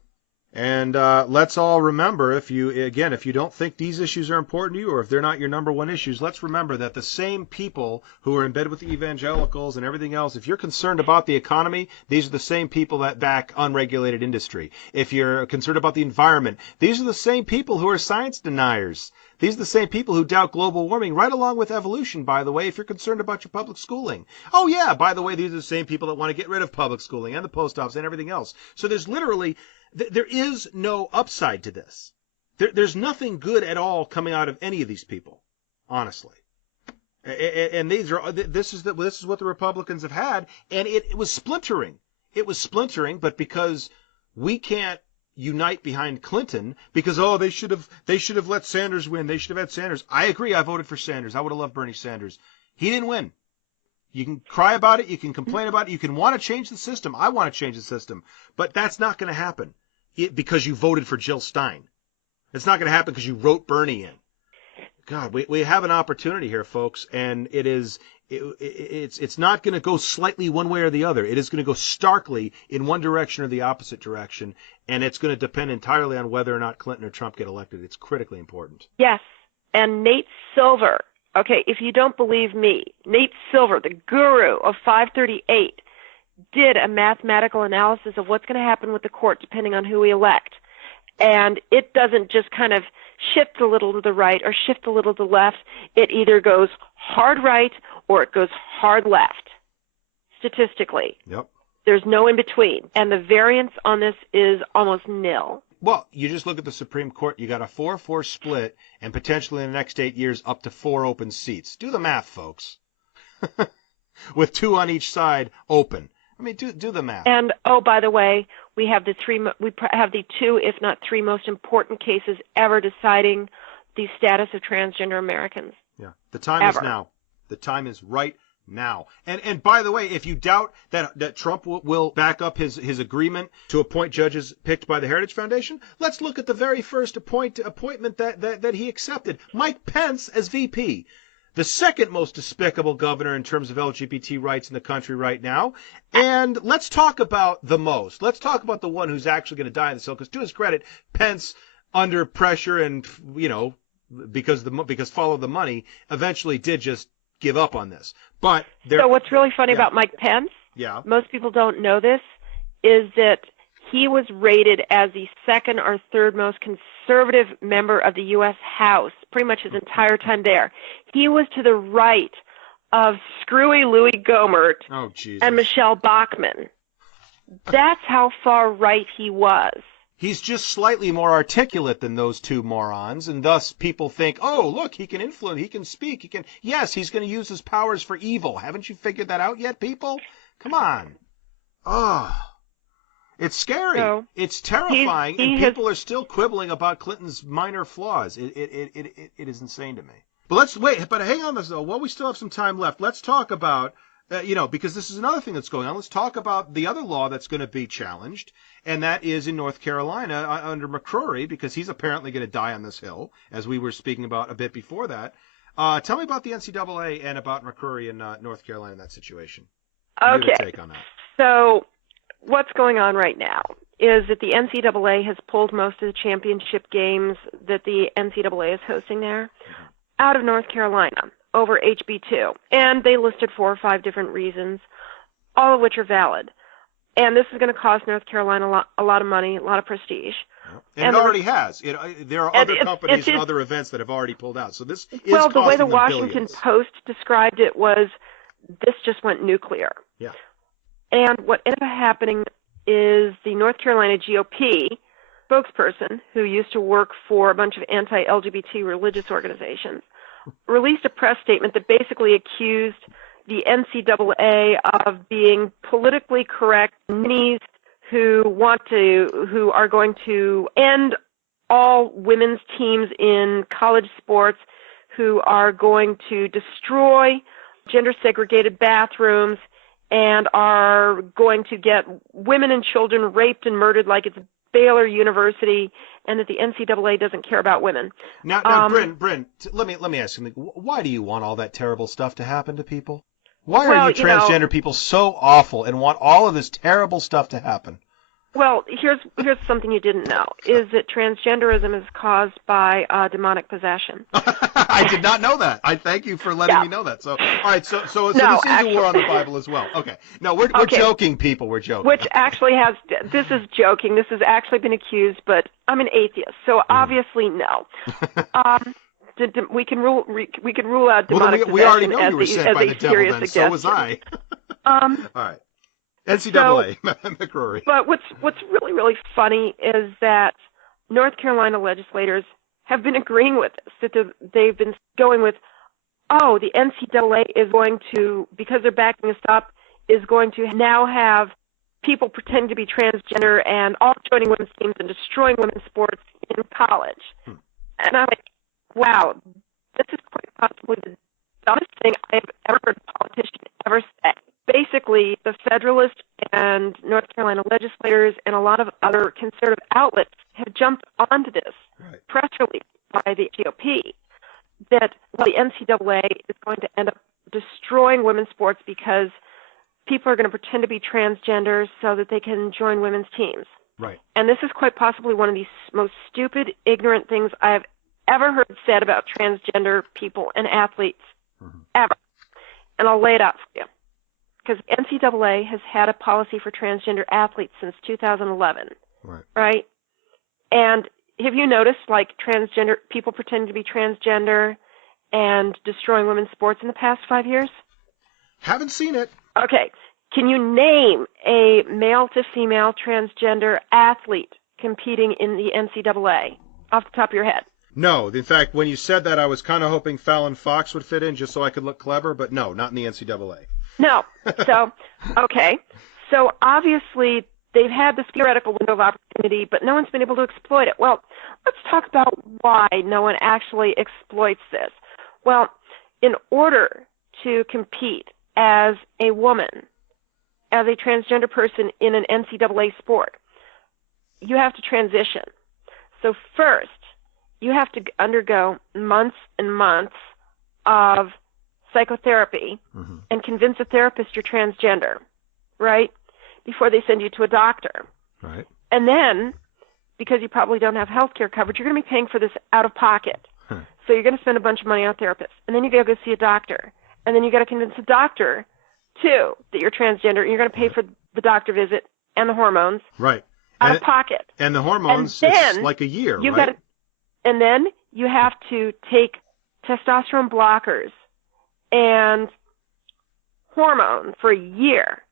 And let's all remember, if you don't think these issues are important to you or if they're not your number one issues, let's remember that the same people who are in bed with the evangelicals and everything else, if you're concerned about the economy, these are the same people that back unregulated industry. If you're concerned about the environment, these are the same people who are science deniers. These are the same people who doubt global warming, right along with evolution, by the way, if you're concerned about your public schooling. Oh, yeah, by the way, these are the same people that want to get rid of public schooling and the post office and everything else. So there's literally, there is no upside to this. There's nothing good at all coming out of any of these people, honestly. And this is what the Republicans have had, and it was splintering. It was splintering, but because we can't unite behind Clinton, because they should have let Sanders win. They should have had Sanders. I agree. I voted for Sanders. I would have loved Bernie Sanders. He didn't win. You can cry about it. You can complain about it. You can want to change the system. I want to change the system, but that's not going to happen because you voted for Jill Stein. It's not going to happen because you wrote Bernie in. God, we have an opportunity here, folks, and it's not going to go slightly one way or the other. It is going to go starkly in one direction or the opposite direction, and it's going to depend entirely on whether or not Clinton or Trump get elected. It's critically important. Yes, and Nate Silver. Okay, if you don't believe me, Nate Silver, the guru of 538, did a mathematical analysis of what's going to happen with the court depending on who we elect. And it doesn't just kind of shift a little to the right or shift a little to the left. It either goes hard right or it goes hard left, statistically. Yep. There's no in between. And the variance on this is almost nil. Well, you just look at the Supreme Court. You got a 4-4 split and potentially in the next 8 years up to 4 open seats. Do the math, folks. With 2 on each side open. I mean, do the math. And, by the way, we have the 2, if not 3 most important cases ever deciding the status of transgender Americans. Yeah. The time is now. The time is right now. And by the way, if you doubt that Trump will back up his agreement to appoint judges picked by the Heritage Foundation, let's look at the very first appointment that he accepted. Mike Pence as VP. The second most despicable governor in terms of LGBT rights in the country right now. And let's talk about the most. Let's talk about the one who's actually going to die in this hill. Because to his credit, Pence, under pressure and, because follow the money, eventually did just give up on this. But so what's really funny about Mike Pence, most people don't know this, is that he was rated as the second or third most conservative member of the U.S. House pretty much his entire time there. He was to the right of screwy Louis Gohmert and Michelle Bachmann. That's how far right he was. He's just slightly more articulate than those two morons, and thus people think, oh, look, he can influence, he can speak, yes, he's going to use his powers for evil. Haven't you figured that out yet, people? Come on. Oh. It's scary. So, it's terrifying, and people are still quibbling about Clinton's minor flaws. It is insane to me. But hang on this, though. While we still have some time left, let's talk about, because this is another thing that's going on. Let's talk about the other law that's going to be challenged, and that is in North Carolina under McCrory, because he's apparently going to die on this hill, as we were speaking about a bit before that. Tell me about the NCAA and about McCrory in North Carolina in that situation. Okay. Your take on that. So what's going on right now is that the NCAA has pulled most of the championship games that the NCAA is hosting there out of North Carolina over HB2. And they listed 4 or 5 different reasons, all of which are valid. And this is going to cost North Carolina a lot of money, a lot of prestige. And it already has. There are other companies and other events that have already pulled out. So this is well, the way the Washington billions. Post described it was this just went nuclear. Yeah. And what ended up happening is the North Carolina GOP spokesperson, who used to work for a bunch of anti-LGBT religious organizations, released a press statement that basically accused the NCAA of being politically correct ninnies who are going to end all women's teams in college sports, who are going to destroy gender-segregated bathrooms, and are going to get women and children raped and murdered like it's Baylor University, and that the NCAA doesn't care about women. Now, Brynn, let me ask you something. Why do you want all that terrible stuff to happen to people? Why are you transgender people so awful and want all of this terrible stuff to happen? Well, here's something you didn't know, is that transgenderism is caused by demonic possession. I did not know that. I thank you for letting me know that. So, all right, so this is a war on the Bible as well. Okay. No, we're joking, people. We're joking. Which actually this is joking. This has actually been accused, but I'm an atheist, so obviously no. We can rule out demonic possession. We already know you were sent by the devil then, so was I. All right. NCAA, McCrory. But what's really, really funny is that North Carolina legislators have been agreeing with this, that they've been going with, oh, the NCAA is going to, because they're backing us up, is going to now have people pretend to be transgender and all joining women's teams and destroying women's sports in college. And I'm like, wow, this is quite possibly the dumbest thing I've ever heard a politician ever say. Basically, the Federalist and North Carolina legislators and a lot of other conservative outlets have jumped onto this press release by the GOP that the NCAA is going to end up destroying women's sports because people are going to pretend to be transgender so that they can join women's teams. Right. And this is quite possibly one of the most stupid, ignorant things I've ever heard said about transgender people and athletes, ever. And I'll lay it out for you. Because NCAA has had a policy for transgender athletes since 2011, right? And have you noticed, like, transgender people pretending to be transgender and destroying women's sports in the past 5 years? Haven't seen it. Okay. Can you name a male-to-female transgender athlete competing in the NCAA off the top of your head? No. In fact, when you said that, I was kind of hoping Fallon Fox would fit in just so I could look clever, but no, not in the NCAA. No. So, okay. So, obviously, they've had this theoretical window of opportunity, but no one's been able to exploit it. Well, let's talk about why no one actually exploits this. Well, in order to compete as a woman, as a transgender person in an NCAA sport, you have to transition. So first, you have to undergo months and months of psychotherapy and convince a therapist you're transgender, right, before they send you to a doctor. Right. And then, because you probably don't have health care coverage, you're going to be paying for this out of pocket. So you're going to spend a bunch of money on a therapist. And then you got to go see a doctor. And then you got to convince the doctor, too, that you're transgender. And you're going to pay for the doctor visit and the hormones out of pocket. And the hormones, and then it's like a year, you've right? Got to, and then you have to take testosterone blockers and hormone for a year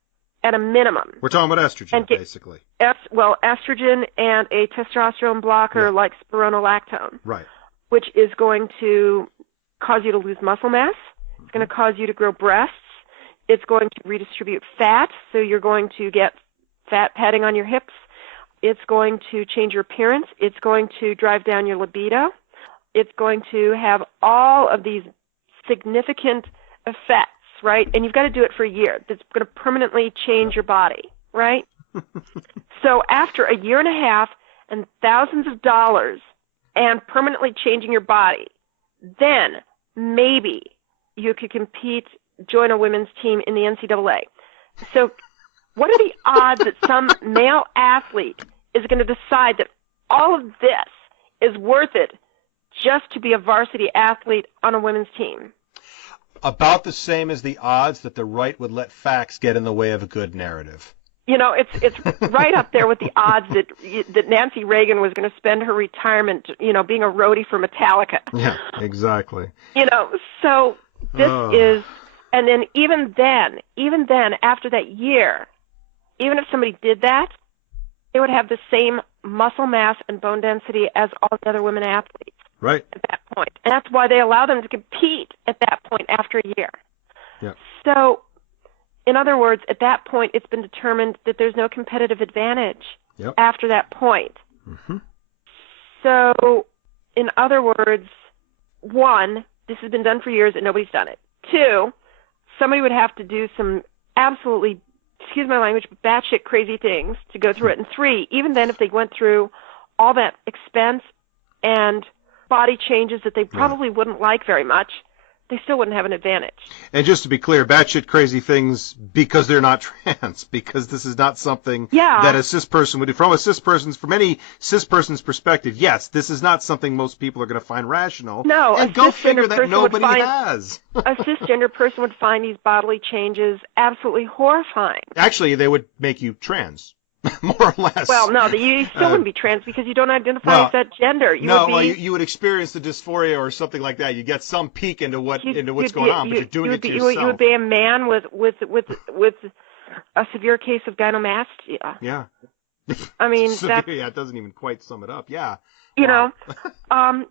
at a minimum. We're talking about estrogen, basically. Estrogen and a testosterone blocker like spironolactone. Right. Which is going to cause you to lose muscle mass. It's going to cause you to grow breasts. It's going to redistribute fat, so you're going to get fat padding on your hips. It's going to change your appearance. It's going to drive down your libido. It's going to have all of these significant effects, right? And you've got to do it for a year. That's going to permanently change your body, right? So after a year and a half and thousands of dollars and permanently changing your body, then maybe you could compete, join a women's team in the NCAA. So what are the odds that some male athlete is going to decide that all of this is worth it just to be a varsity athlete on a women's team? About the same as the odds that the right would let facts get in the way of a good narrative. You know, it's right up there with the odds that Nancy Reagan was going to spend her retirement, being a roadie for Metallica. Yeah, exactly. So this is, and then even then, after that year, even if somebody did that, they would have the same muscle mass and bone density as all the other women athletes. Right. At that point. And that's why they allow them to compete at that point after a year. Yeah. So, in other words, at that point, it's been determined that there's no competitive advantage after that point. So, in other words, one, this has been done for years and nobody's done it. Two, somebody would have to do some absolutely, excuse my language, but batshit crazy things to go through it. And three, even then if they went through all that expense and body changes that they probably wouldn't like very much, they still wouldn't have an advantage. And just to be clear, batshit crazy things because they're not trans, because this is not something that a cis person would do. From any cis person's perspective, yes, this is not something most people are going to find rational. No, and go figure that nobody has. A cisgender person would find these bodily changes absolutely horrifying. Actually, they would make you trans. More or less. Well, no, you still wouldn't be trans because you don't identify as that gender. You would experience the dysphoria or something like that. You get some peek into what's going on, but you're doing it to yourself. You would be a man with a severe case of gynecomastia. Yeah. I mean, it doesn't even quite sum it up. Yeah. You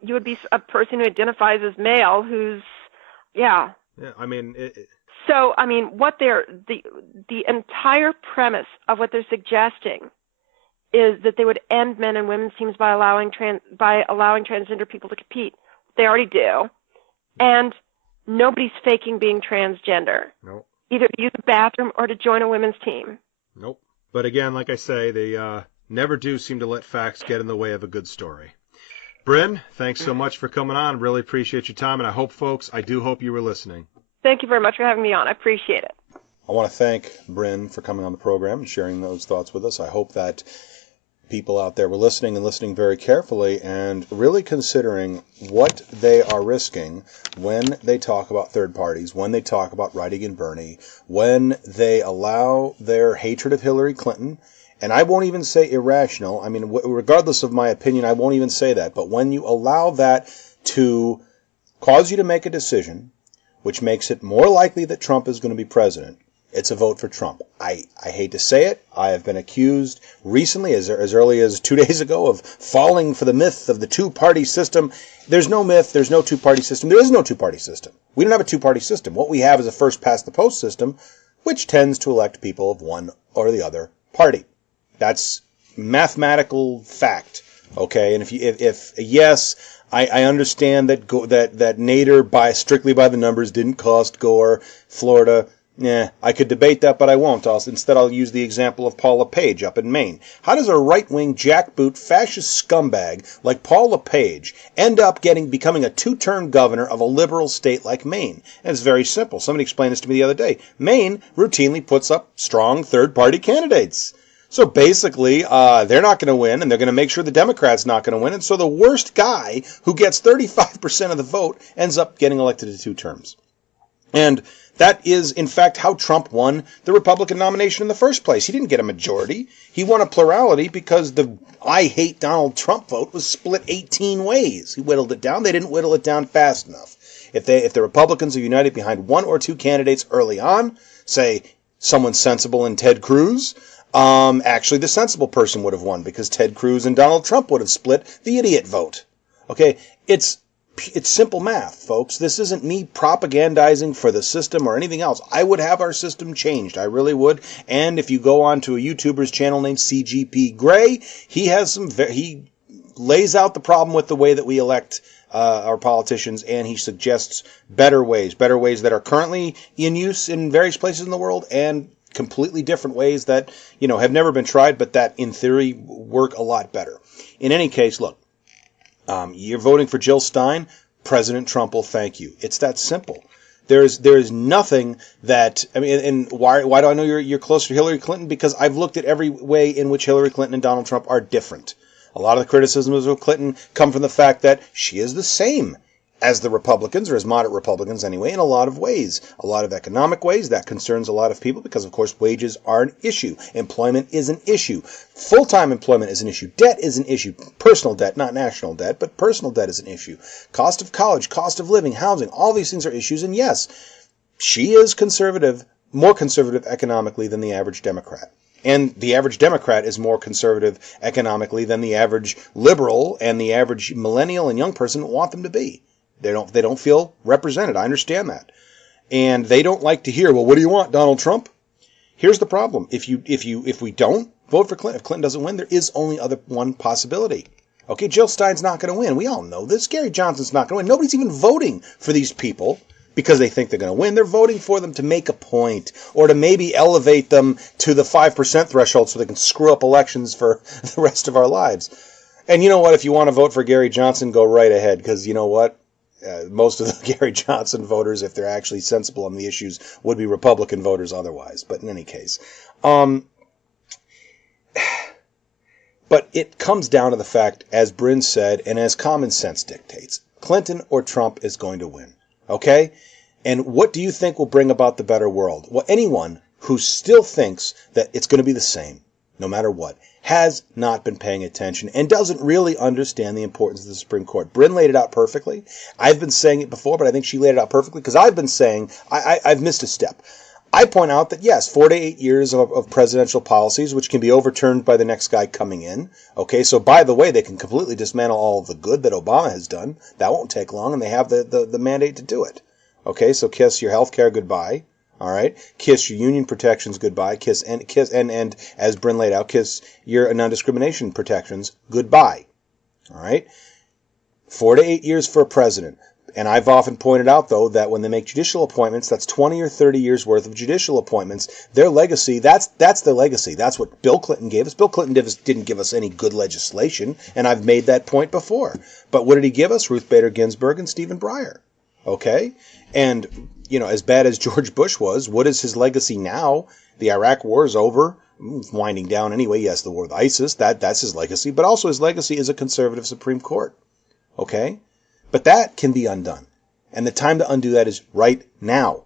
would be a person who identifies as male who's Yeah. Yeah, I mean, So, I mean, what the entire premise of what they're suggesting is that they would end men and women's teams by allowing transgender people to compete. They already do. And nobody's faking being transgender. nope. Either to use a bathroom or to join a women's team. Nope. But again, like I say, they never do seem to let facts get in the way of a good story. Brynn, thanks so much for coming on. Really appreciate your time, and I do hope you were listening. Thank you very much for having me on. I appreciate it. I want to thank Brynn for coming on the program and sharing those thoughts with us. I hope that people out there were listening and listening very carefully and really considering what they are risking when they talk about third parties, when they talk about writing in Bernie, when they allow their hatred of Hillary Clinton, and I won't even say irrational. I mean, regardless of my opinion, I won't even say that. But when you allow that to cause you to make a decision which makes it more likely that Trump is going to be president, it's a vote for Trump. I hate to say it. I have been accused recently, as early as 2 days ago, of falling for the myth of the two-party system. There's no myth. There's no two-party system. There is no two-party system. We don't have a two-party system. What we have is a first-past-the-post system, which tends to elect people of one or the other party. That's mathematical fact. Okay, and if yes, I understand that that Nader, strictly by the numbers, didn't cost Gore, Florida. I could debate that, but I won't. Instead, I'll use the example of Paul LePage up in Maine. How does a right-wing, jackboot, fascist scumbag like Paul LePage end up becoming a two-term governor of a liberal state like Maine? And it's very simple. Somebody explained this to me the other day. Maine routinely puts up strong third-party candidates. So basically, they're not going to win, and they're going to make sure the Democrats not going to win. And so the worst guy who gets 35% of the vote ends up getting elected to 2 terms. And that is, in fact, how Trump won the Republican nomination in the first place. He didn't get a majority. He won a plurality because the I hate Donald Trump vote was split 18 ways. He whittled it down. They didn't whittle it down fast enough. If the Republicans are united behind 1 or 2 candidates early on, say someone sensible in Ted Cruz, actually the sensible person would have won because Ted Cruz and Donald Trump would have split the idiot vote. Okay, it's simple math, folks. This isn't me propagandizing for the system or anything else. I would have our system changed. I really would. And if you go on to a YouTuber's channel named CGP Grey, he lays out the problem with the way that we elect our politicians, and he suggests better ways that are currently in use in various places in the world, and completely different ways that, have never been tried, but that in theory work a lot better. In any case, look, you're voting for Jill Stein, President Trump will thank you. It's that simple. There is nothing that, and why do I know you're closer to Hillary Clinton? Because I've looked at every way in which Hillary Clinton and Donald Trump are different. A lot of the criticisms of Clinton come from the fact that she is the same as the Republicans, or as moderate Republicans anyway, in a lot of ways. A lot of economic ways. That concerns a lot of people because, of course, wages are an issue. Employment is an issue. Full-time employment is an issue. Debt is an issue. Personal debt, not national debt, but personal debt is an issue. Cost of college, cost of living, housing, all these things are issues. And yes, she is conservative, more conservative economically than the average Democrat. And the average Democrat is more conservative economically than the average liberal and the average millennial and young person want them to be. They don't feel represented. I understand that. And they don't like to hear, well, what do you want, Donald Trump? Here's the problem. If we don't vote for Clinton, if Clinton doesn't win, there is only one possibility. Okay, Jill Stein's not going to win. We all know this. Gary Johnson's not going to win. Nobody's even voting for these people because they think they're going to win. They're voting for them to make a point or to maybe elevate them to the 5% threshold so they can screw up elections for the rest of our lives. And you know what? If you want to vote for Gary Johnson, go right ahead, because you know what? Most of the Gary Johnson voters, if they're actually sensible on the issues, would be Republican voters otherwise. But in any case, but it comes down to the fact, as Brynn said, and as common sense dictates, Clinton or Trump is going to win. Okay? And what do you think will bring about the better world? Well, anyone who still thinks that it's going to be the same, no matter what, has not been paying attention and doesn't really understand the importance of the Supreme Court. Brynn laid it out perfectly. I've been saying it before, but I think she laid it out perfectly because I've been saying I've missed a step. I point out that, yes, 4 to 8 years of presidential policies, which can be overturned by the next guy coming in. Okay, so by the way, they can completely dismantle all of the good that Obama has done. That won't take long, and they have the mandate to do it. Okay, so kiss your health care goodbye. All right, kiss your union protections goodbye. Kiss and as Brynn laid out, kiss your non-discrimination protections goodbye. All right, 4 to 8 years for a president. And I've often pointed out, though, that when they make judicial appointments, that's 20 or 30 years worth of judicial appointments. Their legacy, that's their legacy. That's what Bill Clinton gave us. Bill Clinton didn't give us any good legislation, and I've made that point before. But what did he give us? Ruth Bader Ginsburg and Stephen Breyer. Okay? And, as bad as George Bush was, what is his legacy now? The Iraq War is over. It's winding down anyway. Yes, the war with ISIS, that's his legacy. But also his legacy is a conservative Supreme Court. Okay? But that can be undone. And the time to undo that is right now.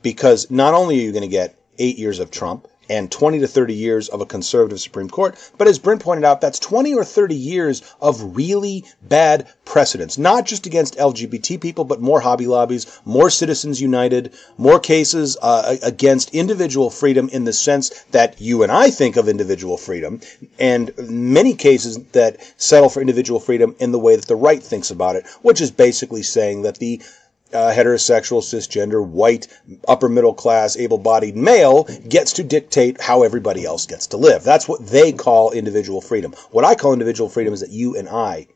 Because not only are you going to get 8 years of Trump and 20 to 30 years of a conservative Supreme Court, but as Brent pointed out, that's 20 or 30 years of really bad precedents. Not just against LGBT people, but more Hobby Lobbies, more Citizens United, more cases against individual freedom in the sense that you and I think of individual freedom, and many cases that settle for individual freedom in the way that the right thinks about it, which is basically saying that the heterosexual, cisgender, white, upper middle class, able-bodied male gets to dictate how everybody else gets to live. That's what they call individual freedom. What I call individual freedom is that you and I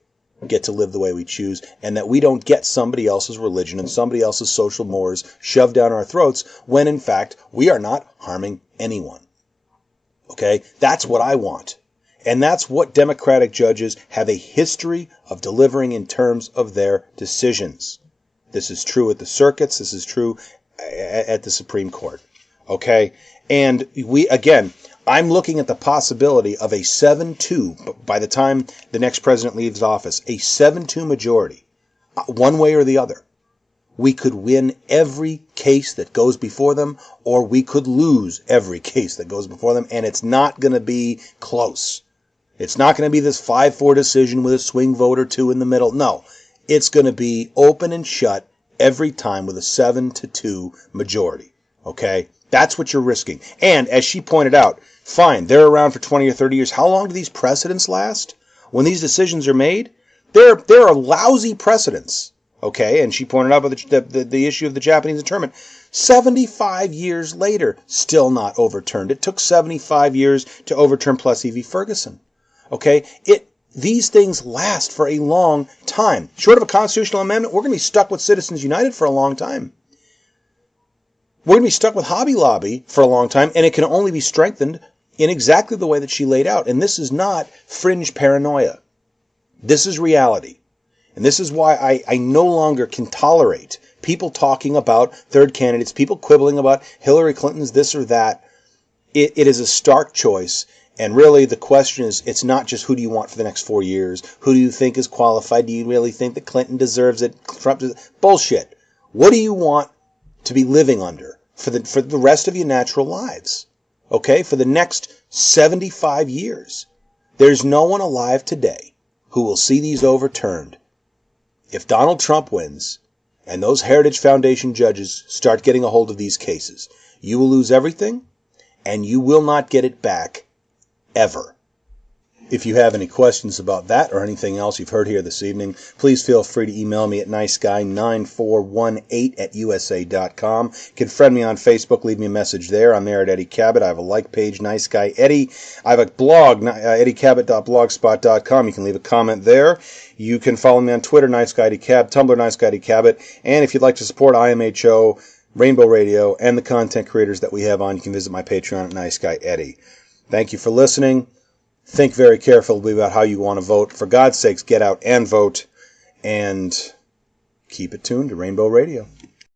get to live the way we choose, and that we don't get somebody else's religion and somebody else's social mores shoved down our throats when, in fact, we are not harming anyone. Okay? That's what I want. And that's what Democratic judges have a history of delivering in terms of their decisions. This is true at the circuits. This is true at the Supreme Court. Okay? And I'm looking at the possibility of a 7-2, by the time the next president leaves office, a 7-2 majority, one way or the other. We could win every case that goes before them, or we could lose every case that goes before them, and it's not going to be close. It's not going to be this 5-4 decision with a swing vote or two in the middle. No. It's going to be open and shut every time with a 7-2 majority. Okay? That's what you're risking. And as she pointed out, fine, they're around for 20 or 30 years. How long do these precedents last? When these decisions are made, there are lousy precedents. Okay? And she pointed out about the issue of the Japanese internment. 75 years later, still not overturned. It took 75 years to overturn Plessy v. Ferguson. Okay? These things last for a long time. Short of a constitutional amendment, we're going to be stuck with Citizens United for a long time. We're going to be stuck with Hobby Lobby for a long time, and it can only be strengthened in exactly the way that she laid out. And this is not fringe paranoia. This is reality. And this is why I no longer can tolerate people talking about third candidates, people quibbling about Hillary Clinton's this or that. It is a stark choice. And really, the question is, it's not just who do you want for the next 4 years? Who do you think is qualified? Do you really think that Clinton deserves it? Trump deserves it? Bullshit. What do you want to be living under for the rest of your natural lives? Okay? For the next 75 years. There's no one alive today who will see these overturned. If Donald Trump wins, and those Heritage Foundation judges start getting a hold of these cases, you will lose everything, and you will not get it back ever. If you have any questions about that or anything else you've heard here this evening, please feel free to email me at niceguy9418@usa.com. You can friend me on Facebook, leave me a message there. I'm there at Eddie Cabot. I have a like page, Nice Guy Eddie. I have a blog, eddiecabot.blogspot.com. You can leave a comment there. You can follow me on Twitter, Nice Guy Eddie Cab, Tumblr, Nice Guy Eddie Cabot. And if you'd like to support IMHO, Rainbow Radio, and the content creators that we have on, you can visit my Patreon at Nice Guy Eddie. Thank you for listening. Think very carefully about how you want to vote. For God's sakes, get out and vote. And keep it tuned to Rainbow Radio.